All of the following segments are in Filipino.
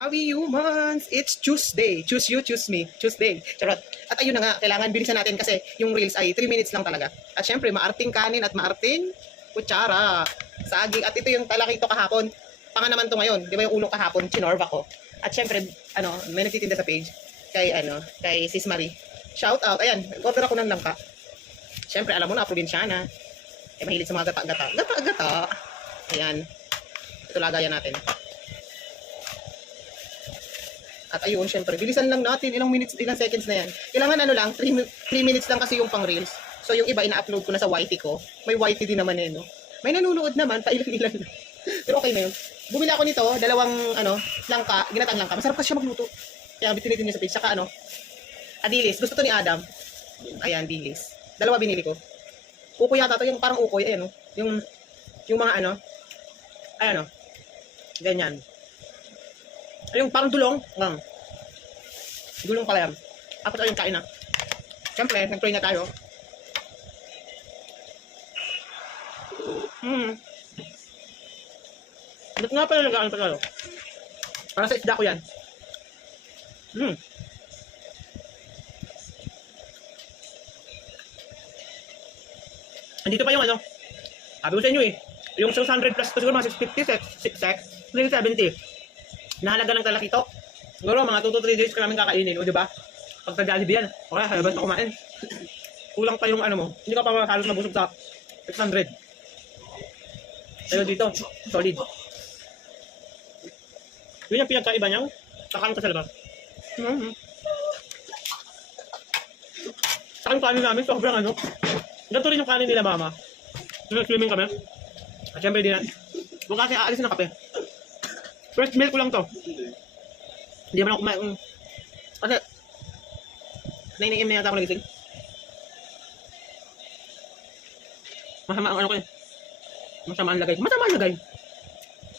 Happy humans! It's Tuesday. Choose you, choose me. Tuesday. Charot. At ayun na nga, kailangan bilisan natin kasi yung reels ay 3 minutes lang talaga. At syempre, maarting kanin at maarting kutsara. Saging. At ito yung talakito kahapon. Panga naman to ngayon. Di ba yung ulo kahapon? Chinorva ko. At syempre, may nagtitinda sa page. Kay Sis Marie. Shout out. Ayan, order ako ng langka. Syempre, alam mo na, probinsyana. Mahilig sa mga gata-gata. Gata-gata. Ayan. Ito lagayan natin. At ayun, syempre, bilisan lang natin. Ilang minutes, ilang seconds na yan. Kailangan lang, 3 minutes lang kasi yung pang reels. So yung iba, ina-upload ko na sa YT ko. May YT din naman no? May nanonood naman, pailan-ilan lang. Pero okay na yun. Bumili ako nito, dalawang, langka, ginatang langka. Masarap kasi siya magluto. Kaya bitinitin niya sa page. Saka dilis. Gusto to ni Adam. Ayan, dilis. Dalawa binili ko. Ukoy yata to, yung parang ukoy. Ayan, yung mga ayan, ganyan. Yung parang dulong. Dulong pala yan. Tapos ayun, kain na. Siyempre, nag-pray na tayo. Ba't nga pala nag-ano pa tayo? Para sa isda ko yan. Andito pa yung sabi ko sa inyo yung 600 plus siguro mga 650, 670. Nahalaga ng kalakito. Siguro mga 2 to 3 days ka namin kakainin, o diba? Pag sa-Jollibee yan, okay, halabas na kumain. Kulang pa yung mo, hindi ka pa halos nabusog sa 600. Pero dito, solid. Yun yung pinagkaiba niyang sakain ka sa labas. Sakain kanin namin, sobrang ganito rin yung kanin nila mama. Swimming kami. At syempre din na, huwag kasi aalis ng kape. First meal ko lang to. Hindi naman ako kumain. Kasi, 9 AM na yata ako nagising. Masama ang masama ang lagay. Masama ang lagay.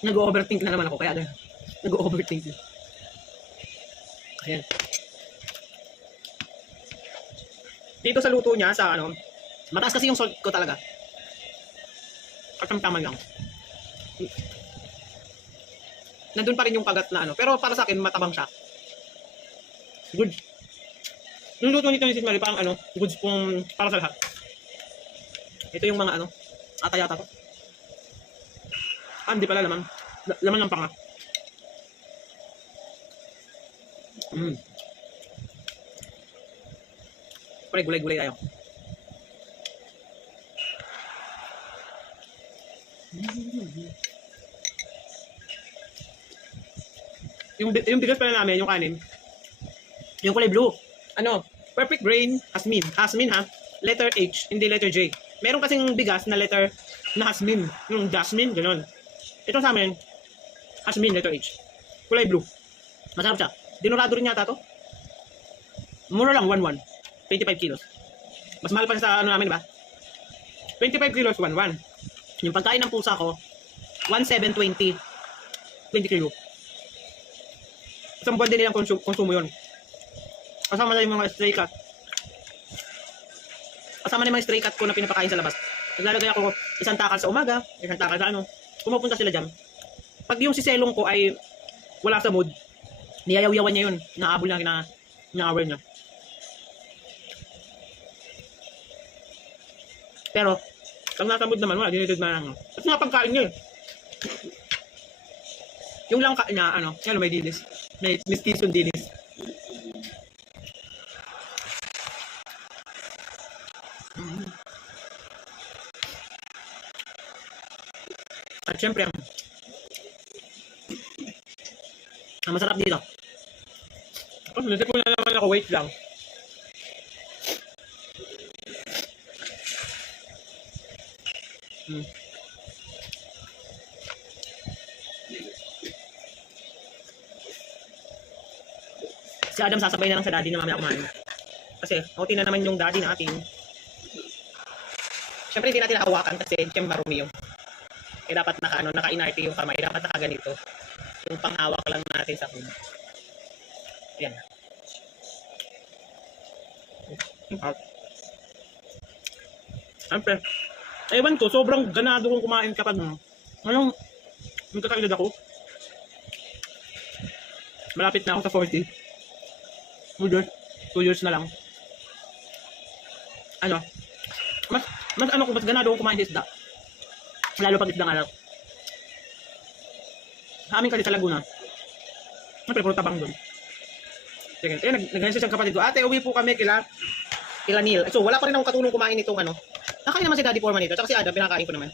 Nag-overthink na naman ako. Kaya nag-overthink. Ayan. Dito sa luto niya, sa mataas kasi yung salt ko talaga. Katamtaman lang. Nandun pa rin yung kagat na pero para sa akin matabang siya. Good. Yung luto nito ni Sis Marie parang goods pong para sa lahat. Ito yung mga ata-yata to. Hindi pala laman. Laman ng panga. Pare gulay-gulay tayo. Yung bigas pala namin, yung kanin. Yung kulay blue. Perfect grain, Hasmin. Hasmin ha. Letter H, hindi letter J. Meron kasing bigas na letter na Hasmin. Yung Jasmine, gano'n. Ito sa amin, Hasmin, letter H. Kulay blue. Masarap siya. Dinurado rin yata to. Mura lang, 1-1. 25 kilos. Mas mahal pa sa namin, diba? 25 kilos, 1-1. Yung pagkain ng pusa ko, 1,720. 20 kilo. Isang buwan din nilang konsumo yun. Kasama na yung mga stray cat. Kasama na yung mga stray cat ko na pinapakain sa labas. Naglalagay ako isang takal sa umaga, isang takal sa Pumupunta sila dyan. Pag yung si Selong ko ay wala sa mood, niyayaw-yawan niya yun. Naabol na kina-hour niya. Pero, pag nasa mood naman, wala, dinitid na lang. At nga pagkain niya yung langka niya, may dilis. May mistison dilis. At syempre, ang masarap dito. Nasip ko na naman ako, wait lang. Si Adam sasabay na lang sa daddy na mamaya kumain. Kasi outing na naman yung daddy natin. Siyempre hindi natin nakawakan kasi siyempre marumi yung. Eh dapat naka-inarte yung kamay. Dapat nakaganito. Yung panghawak lang natin sa food. Yan. Siyempre. Ewan ko, sobrang ganado kong kumain kapag ngayong magkakailad ako. Malapit na ako sa 40. 2 years. 2 years na lang. Ano? Mas ano ko, mas ganado akong kumain sa isda. Lalo pag isdang araw. Sa amin kasi sa Laguna. Siyempre, puro tabang doon. Sige, nag-message ang kapatid ko, ate, uwi po kami kila Neil. So, wala pa rin akong katulong kumain nitong ano. Nakain naman si Daddy Foreman nito. Tsaka si Adam, pinakain ko naman.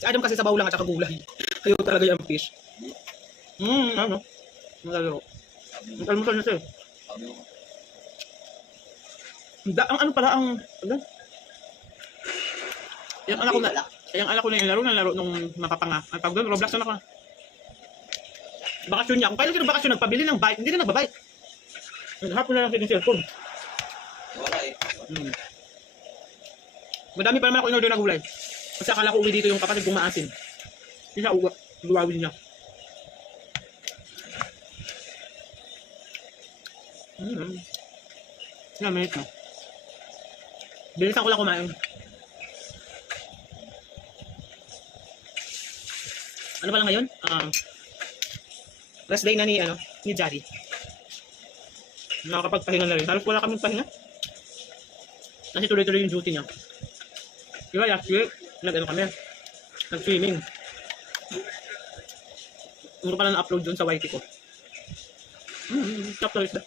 Si Adam kasi sabaw lang at saka gulay. Ayaw talaga yung fish. Ano? Magalaro. Almusal na siya. Ang ano pala, ano? Yung anak ko na yung laro nung mapapanga. Ang tawag doon, Roblox na ako. Bakasyon niya. Kung kailan sino bakasyon, nagpabili ng bike, hindi na nagbabike. Hapon na lang siya ng cellphone. Wala eh. Madami pa naman ako in-order na gulay. Kasi akala ko uwi dito yung kapatid kong maasin. Hindi siya luwawin niya. Ilang minutes na. Bilisan ko lang kumain. Ano pala ngayon? Rest day na ni Jari. Nakakapagpahinga na rin. Halos wala kaming pahinga. Kasi tuloy-tuloy yung duty niya. Diba last week, nag-swimming. Hindi ko pala na-upload dun sa YT ko. Top toys na.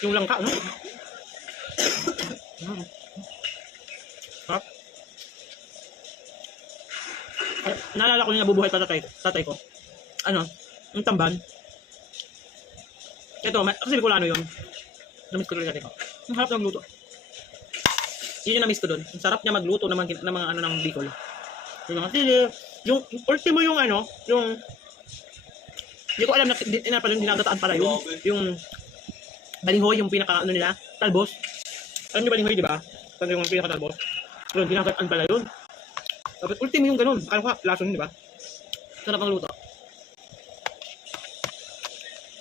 Yung langka, no? Sarap. Naalala ko yung nabubuhay pa tatay ko. Ano? Yung tamban. Ito, kasi Bicolano yun. Namiss ko tuloy tatay ko. Ang harap ng luto. Yun yung namiss ko dun. Ang sarap niya magluto ng mga ano ng Bicol. Yung mga sili. Yung ultimo yung yung hindi ko alam na dinagataan pala yun. Yung balinghoy, yung pinaka nila, talbos. Alam niyo balinghoy, di ba? Kasi yung pinaka talbos. Yun, dinagataan pala yun. Tapos ultimo yung ganun. Akala ko lason, di ba? Sarap ang luto.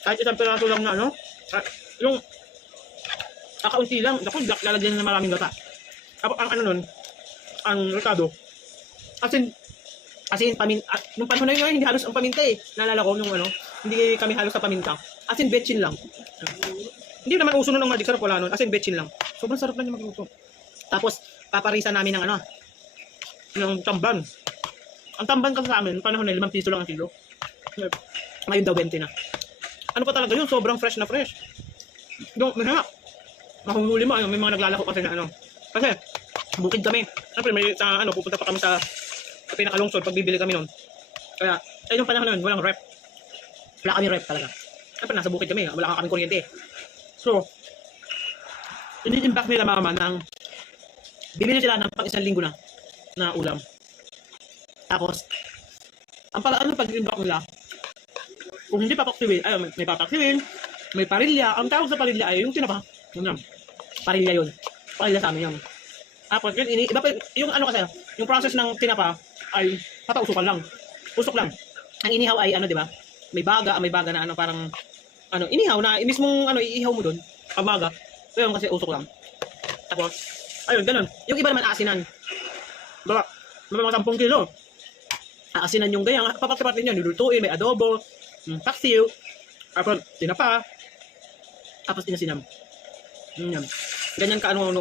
Kahit isang piraso lang na yung kakaunti lang. Ako, lalagyan na maraming gata. Tapos ang nun, ang rekado. Kasi nung panahon na yun, hindi halos ang paminta eh. Naalala ko nung hindi kami halos sa paminta. As in, betchin lang. Hindi naman uso nun ng magic sarap, wala nun. As in, betchin lang. Sobrang sarap lang yung magluto. Tapos, paparisa namin ng ng tamban. Ang tamban kasi sa amin, panahon na 5 piso lang ang kilo. Ngayon daw 20 na. Ano pa talaga yun? Sobrang fresh na fresh. Yung, mahuhuli mo, may mga naglalako kasi na Kasi, bukid kami. Siyempre, may pupunta pa kami sa pinakalungsod pag bibili kami nun. Kaya, yung panahon nun, walang rep. Wala kami rep talaga. Siyempre, nasa bukid kami, wala kaming kuryente. So, ini-impact nila mama ng bibili sila ng pang 1 linggo na ulam. Tapos, ang pag-impact nila, kung hindi papaksiwin, may papaksiwin, may parilya. Ang tawag sa parilya ay yung tinapa. Parilya yun. Parilya sa amin yun. Tapos, iba pa, yung kasi, yung process ng tinapa ay patausukan lang. Usok lang. Ang inihaw ay di ba? May baga na parang inihaw na mismong iihaw mo doon. Pamaga. So yun kasi usok lang. Tapos, ayun, ganun. Yung iba naman aasinan. Diba? May mga 10 kilo. Aasinan yung gayang. Papat-papat ninyo. Nilulutuin, may adobo, paksiw, tapos tinapa, tapos inasinam. Ganyan ka noon.